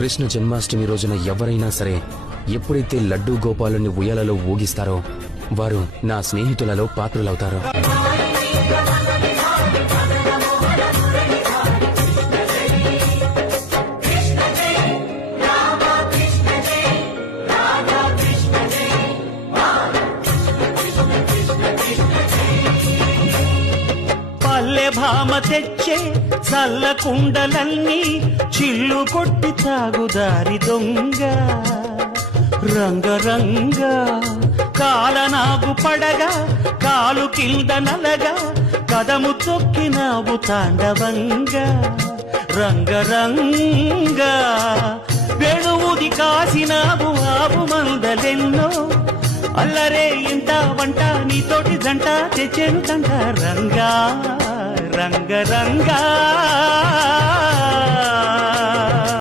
కృష్ణ జన్మాష్టమి రోజున ఎవరైనా సరే ఎప్పుడైతే లడ్డూ గోపాలుని ఉయ్యాలలో ఊగిస్తారో వారు నా స్నేహితులలో పాత్రులవుతారు. భామ తెచ్చే చల్ల కుండలన్నీ చిల్లు కొట్టి తాగుదారి దొంగ రంగరంగ కాలనాగు పడగా కాలు కింద నలగా కదము తొక్కినావు తాండవంగా రంగరంగ వేణువుది కాసినావు ఆవు మందలెన్నో అల్లరే ఇంత వంట నీతోటి జంట తెచ్చేను తంట రంగా రంగరంగా